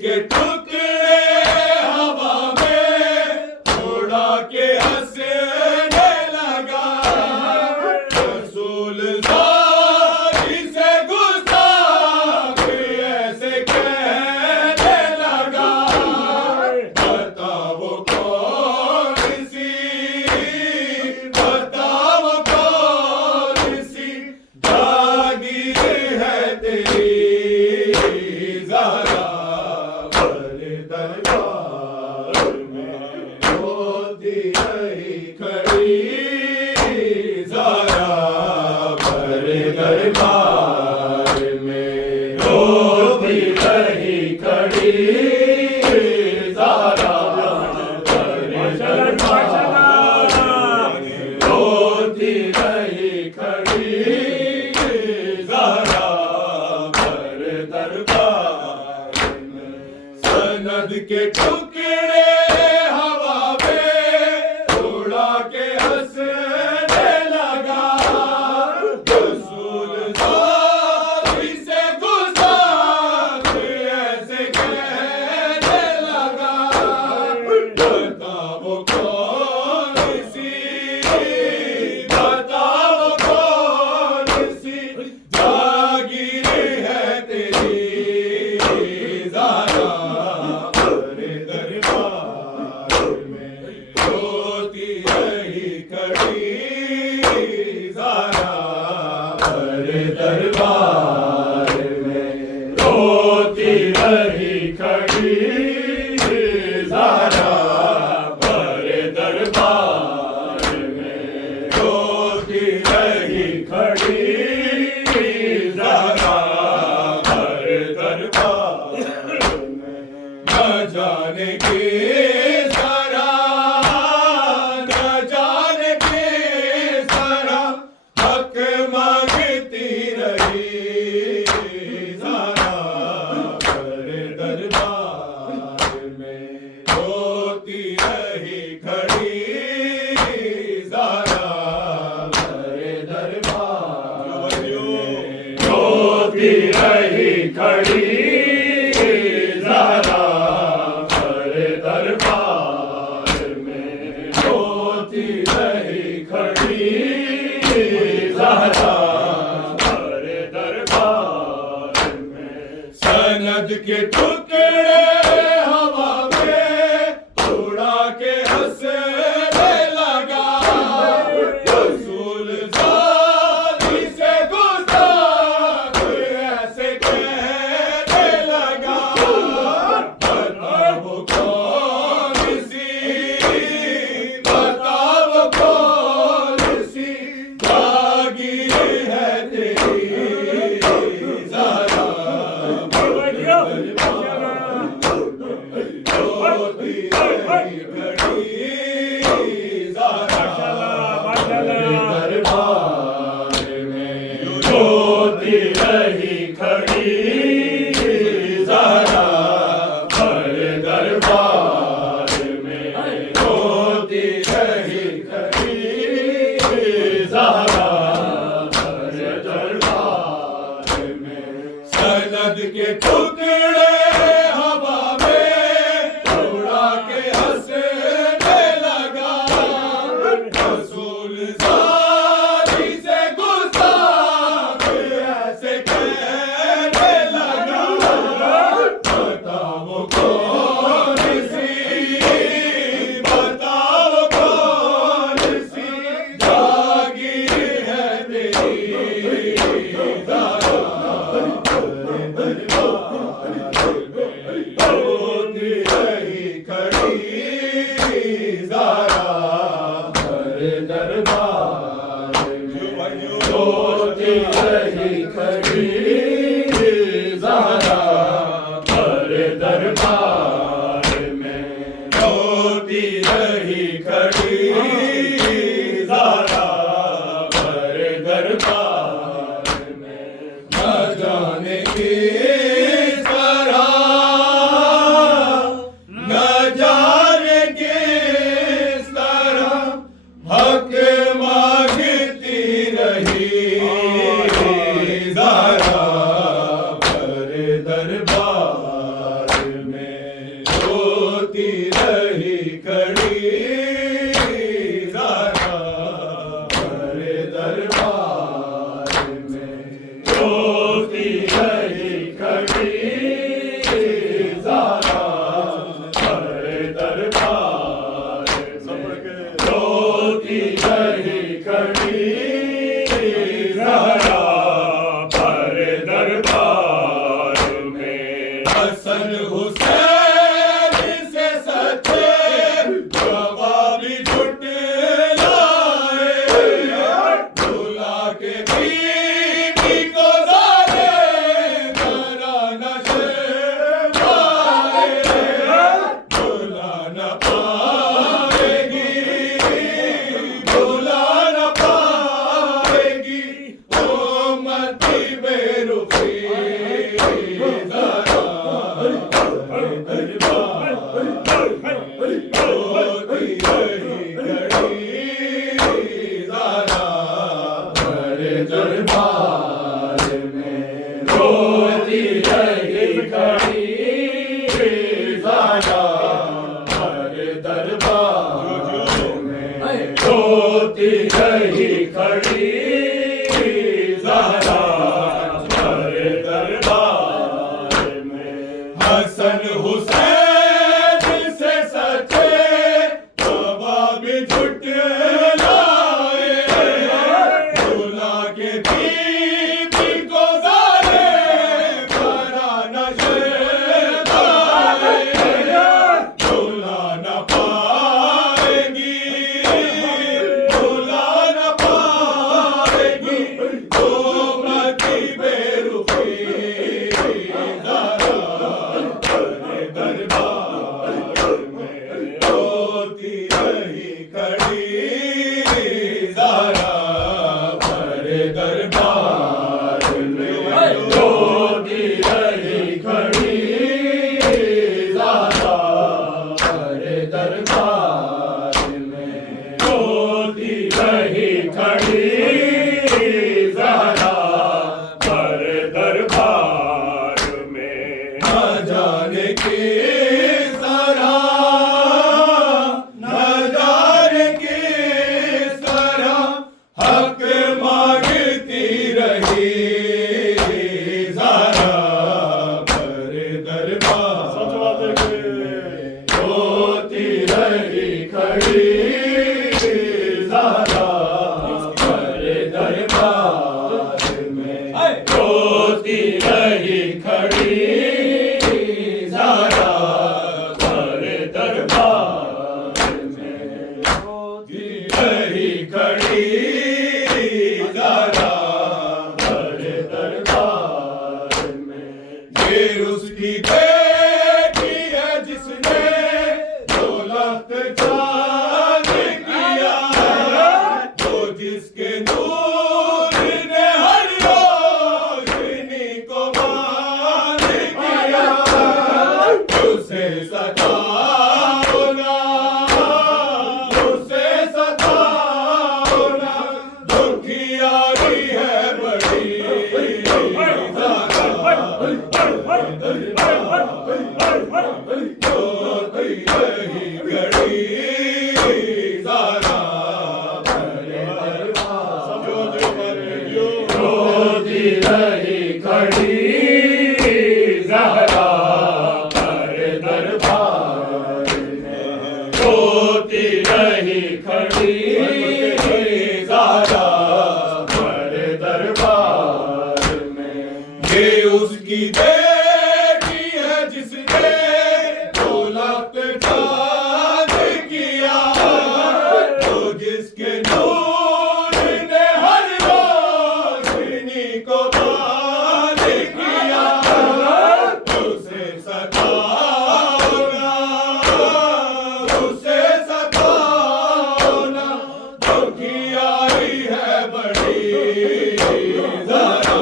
के टुकड़े हवा में उड़ा के हंसने लगा। रसूल ज़ारी से गुस्ताख ऐसे कहने लगा। बताओ कौन सी, बताओ कौन सी जागीर है तेरी ज़हरा वाले दरबार में रोती रही खड़ी। ज़हरा वाले दरबार में रोती रही खड़ी। ज़हरा वाले दरबार में रोती रही खड़ी। ज़हरा वाले दरबार में सनद के टुकड़े हवा में उड़ा के हंसने लगा। रसूल ज़ारी से गुस्ताख ऐसे कहने लगा। बताओ कौन सी, बताओ कौन सी जागीर है तेरी ज़हरा वाले दरबार में रोती रही खड़ी। ज़हरा वाले दरबार में रोती रही खड़ी। ज़हरा वाले दरबार में रोती रही खड़ी। ज़हरा वाले दरबार में न जाने किस तरह, न जाने किस तरह हक मांगती रही। ज़हरा वाले दरबार में रोती रही खड़ी। ज़हरा वाले दरबार में रोती रही खड़ी। ज़हरा वाले दरबार में रोती रही खड़ी। ज़हरा वाले दरबार में सनद के टुकड़े हवा में उड़ा के हंसने लगा। रसूल ज़ारी से गुस्ताख ऐसे कहने लगा। बताओ कौन सी, बताओ कौन सी जागीर है तेरी ज़हरा वाले दरबार में रोती रही खड़ी। ज़हरा वाले दरबार में रोती रही खड़ी। ज़हरा वाले दरबार में रोती रही खड़ी। ज़हरा वाले दरबार में सनद के टुकड़े हवा में उड़ा के हंसने लगा। रसूल ज़ारी से गुस्ताख ऐसे कहने लगा। बताओ कौन सी, बताओ कौन सी जागीर है तेरी ज़हरा वाले दरबार में रोती रही खड़ी। ज़हरा वाले दरबार में रोती रही खड़ी। ज़हरा वाले दरबार में रोती रही खड़ी। ज़हरा वाले दरबार में न जाने किस तरह, न जाने किस तरह हक मांगती रही। ज़हरा मती बेरुखी जरा हरे दरबार होती रही घड़ी जरा हरे दरबार में रोती रही घड़ी जरा हरे दरबार में रोती रही खड़ी ज़हरा हरे दरबार में हसन हुसैन से सचे बाबा भी झुठलाए दूल्हा के बीबी को जाले भरा नशे दूल्हा न पाएगी दूल्हा न पाएगी तो मती बेरुखी ज़रा हरे दरबार में रोती रही खड़ी ज़रा हरे दरबार में रोती रही खड़ी ज़रा हरे दरबार में रोती रही खड़ी ज़रा हरे दरबार में न जाने किस तरह न जाने किस तरह हक मांगती रही ज़रा हरे दरबार में रोती रही खड़ी ज़रा हरे दरबार में रोती रही खड़ी ज़रा हरे दरबार में रोती रही खड़ी ज़रा हरे दरबार में ये उसकी बेटी है जिसने दौलत चांद किया वो जिसके नूर ने हर रोशनी को मान किया उसे सताओ ना उसे सताओ ना दुखियारी है बड़ी रोती रही घड़ी ज़रा हरे दरबार रोती रही खड़ी ज़रा हरे दरबार में रोती रही खड़ी ज़रा हरे दरबार में ये उसकी बेटी है जिसने दौलत चांद किया तो जिसके नूर ने हर रोशनी को बाल किया उसे सताओ ना उसे सताओ ना दुखियारी है बड़ी ज़रा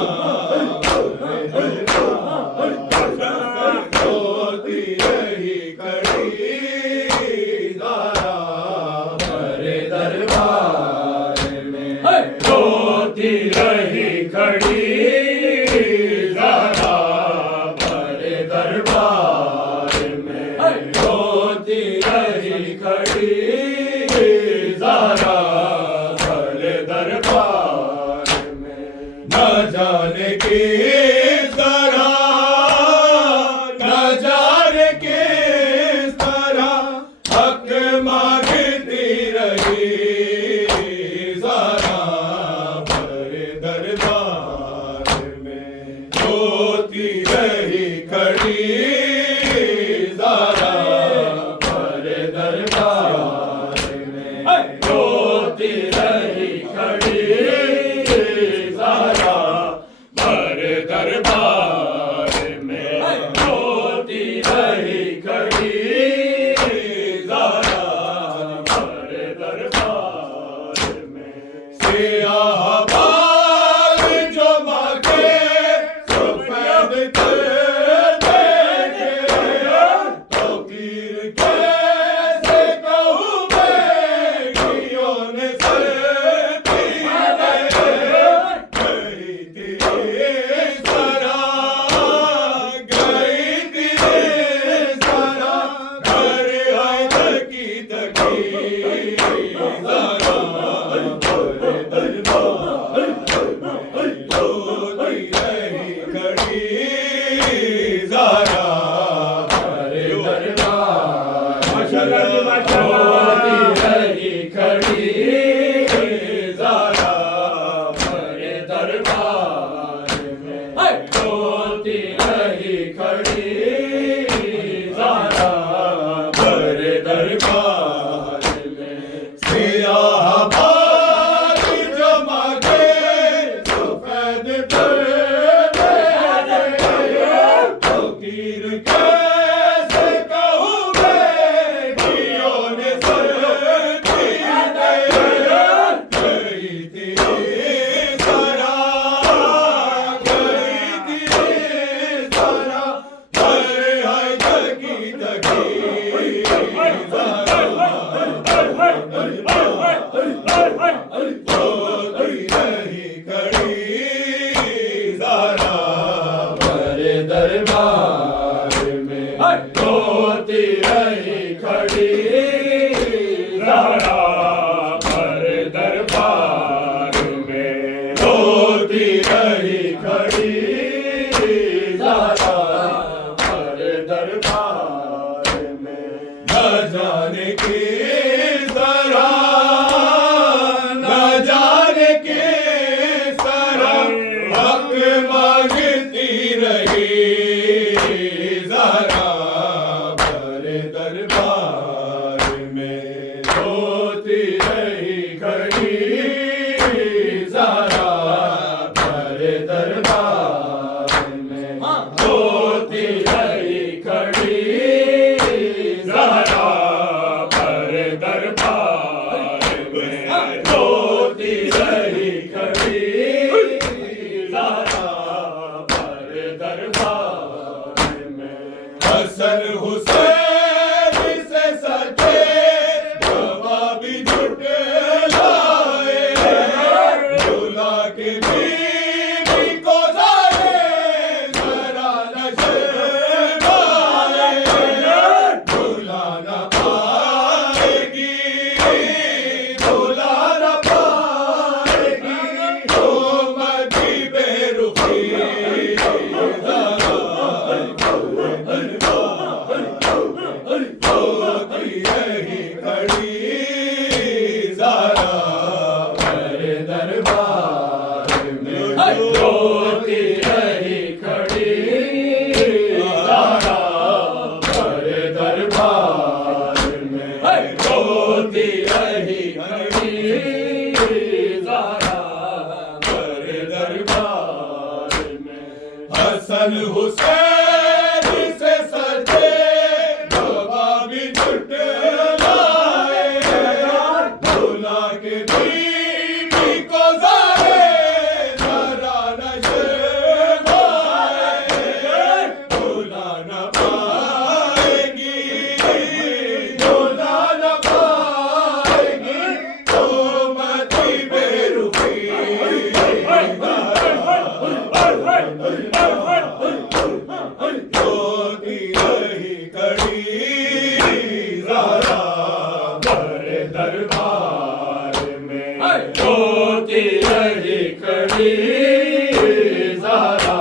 रोती रही खड़ी ज़रा हरे दरबार में रोती रही खड़ी ज़रा हरे दरबार में रोती रही खड़ी ज़रा हरे दरबार में न जाने किस तरह न जाने किस तरह हक मांगती रही ज़रा हरे दरबार में रोती रही खड़ी ज़रा हरे दरबार में रोती रही खड़ी ज़रा हरे दरबार में रोती रही खड़ी ज़रा हरे दरबार में सियाबाद जो अल हुसैन से सजे जवाबी झुटलाए, भुला के बीवी को ज़ारे जरा न शर्माए, भुला न पाएगी, भुला न पाएगी तो मती बेरुखी। ज्योति रही खड़ी ज़हरा भरे दरबार में, ज्योति रही खड़ी ज़हरा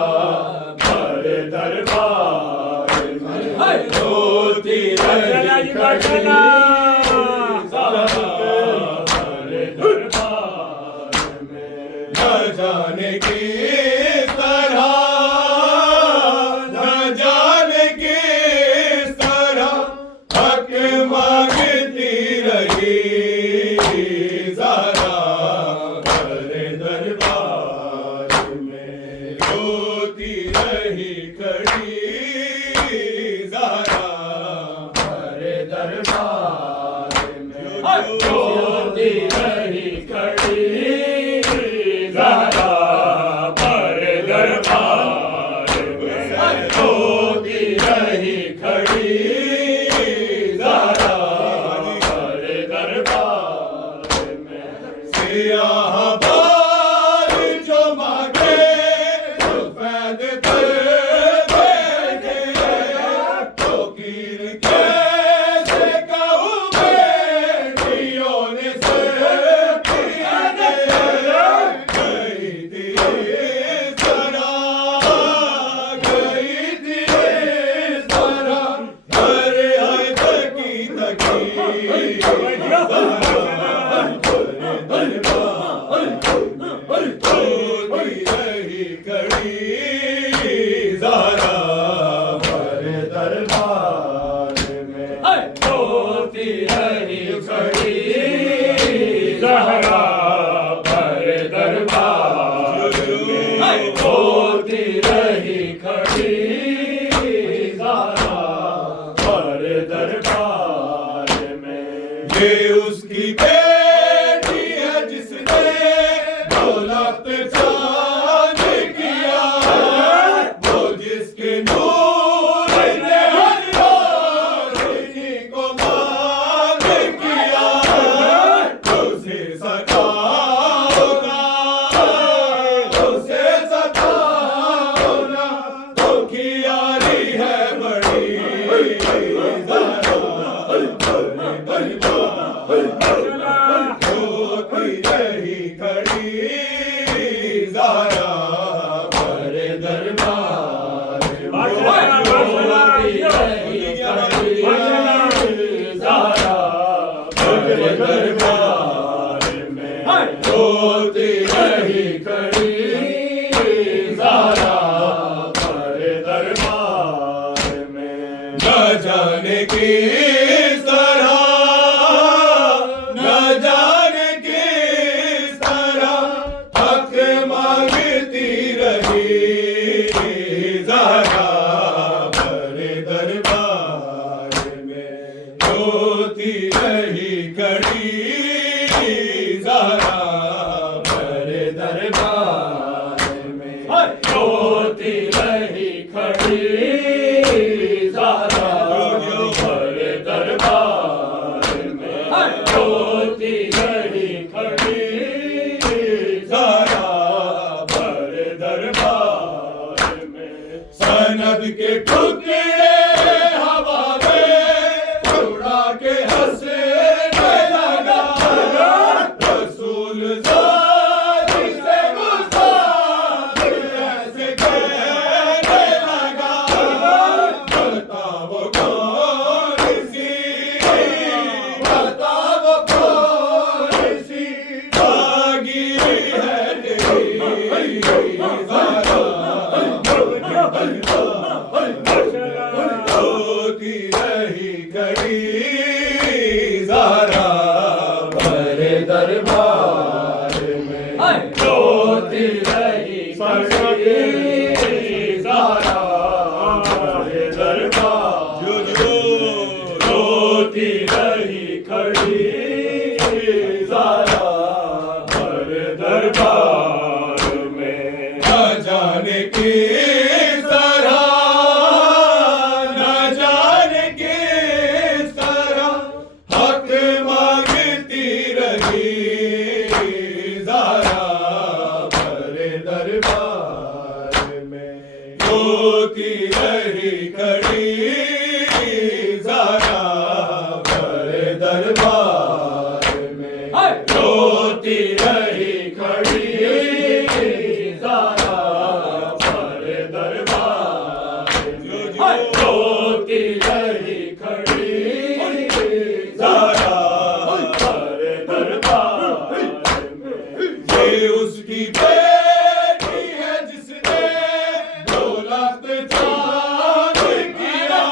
भरे दरबार में, ज्योति रही खड़ी ज़हरा भरे दरबार में। न जाने किस तरह, न जाने किस तरह हक मांगती रही ज़हरा भरे दरबार में, ज्योति रही खड़ी ज़हरा भरे दरबार में, ज्योति रही खड़ी ज़हरा भरे दरबार में, ज्योति रही खड़ी ज़हरा भरे दरबार में। सियाह बाल जो मांगे तो फैद कर देंगे, फकीर कैसे कहूँ बेटियों ने से किया दे, गई थी इस तरह, गई थी इस तरह, अरे हाय तकी तकी ज्योति रही खड़ी ज़हरा भरे दरबार में, ज्योति रही खड़ी ज़हरा भरे दरबार में, ज्योति रही खड़ी ज़हरा भरे दरबार में। ये उसकी बेटी है जिसने दौलत चांद किया, वो जिसके नूर ने हर रोशनी को मांग किया, उसे सताओना, उसे सताओना, दुखियारी है बड़ी ज़हरा भरे दरबार, ज्योति रही खड़ी ज़हरा भरे दरबार में, ज्योति रही खड़ी ज़हरा भरे दरबार में, ज्योति रही खड़ी ज़हरा भरे दरबार में। न जाने किस तरह, न जाने किस तरह हक मांगती रही ज़हरा भरे दरबार में, ज्योति रही खड़ी ज़हरा भरे दरबार में, ज्योति रही खड़ी ज़हरा भरे दरबार में, ज्योति रही खड़ी ज़हरा भरे दरबार में। सनद के टुकड़े हवा में उड़ा के हंसने लगा, रसूल ज़ाती से गुस्ताख ऐसे कहने लगा, बताओ कौन सी, बताओ कौन सी जागीरी है तेरी ज़हरा ज्योति रही खड़ी ज़हरा भरे दरबार में, ज्योति रही खड़ी ज़हरा जाने किस तरह, न जाने किस तरह हक मांगती रही ज़ारा भरे दरबार में, रोती रही खड़ी ज़ारा भरे दरबार में, रोती रही खड़ी ज़ारा भरे दरबार में, रोती रही खड़ी ज़ारा भरे दरबार में। ये उसकी बेटी है जिसने दौलत चांद किया,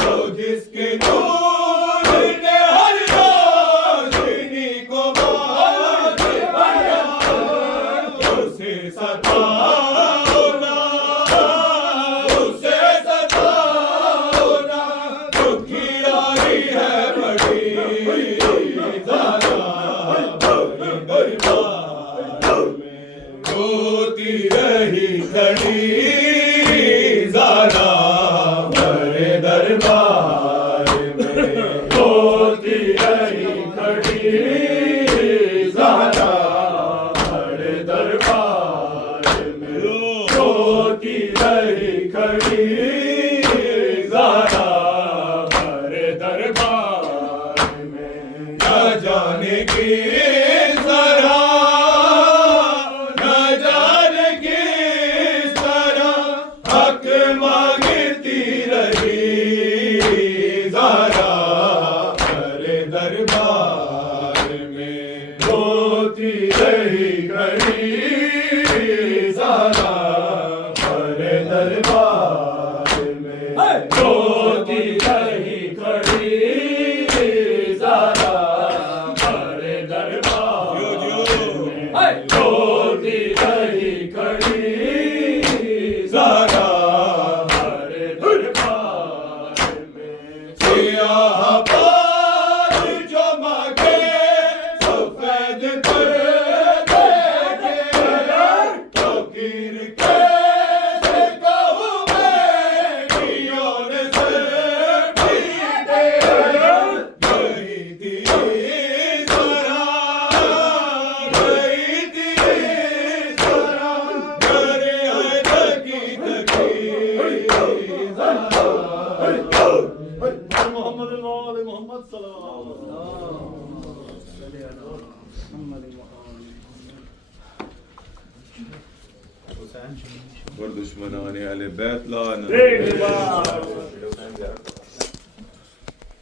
जो जिसके नूर ने हर रोशनी को बाज दिया, उसे सताओ ना, उसे सताओ ना, दुखियारी है बड़ी ज़ारा भरे दरबार में, रोती रही खड़ी ज़ारा भरे दरबार में, रोती रही खड़ी ज़ारा भरे दरबार में, रोती रही खड़ी ज़ारा भरे दरबार में। न जाने किस तरह, न जाने किस तरह हक मांगती रही ज़ारा भरे दरबार में, रोती रही खड़ी ज़ारा भरे दरबार में, रोती रही खड़ी ज़ारा भरे दरबार में, रोती रही खड़ी ज़ारा भरे दरबार में। सियाह बाल जो मांगे सफेद कर देंगे, फकीर कैसे कहूँ मैं कियों से पीटे, गई थी ज़रा, गई थी ज़रा, करे है तकी तकी ज़रा। मोहम्मद मोहम्मद सल्लल्लाहु और दुश्मनाने अहले बैत लानत। अलैहि वसल्लम।